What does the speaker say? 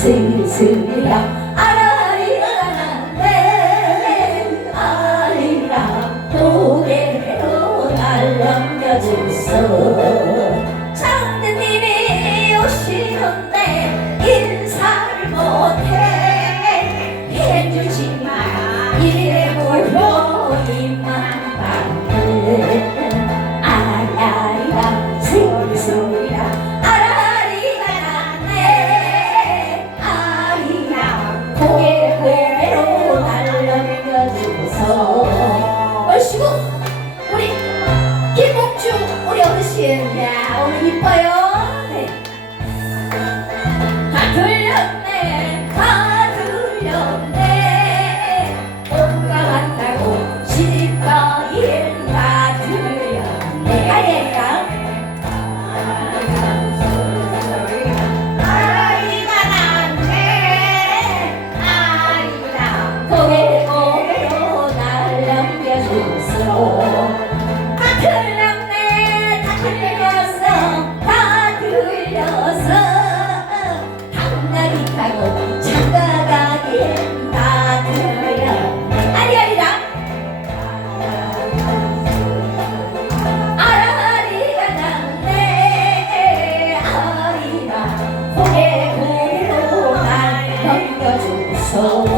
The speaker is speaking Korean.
슬슬야 아라리라라네 아리라 도개로 날넘겨주소 다 들렸어 다 들렸어. 알려줘서.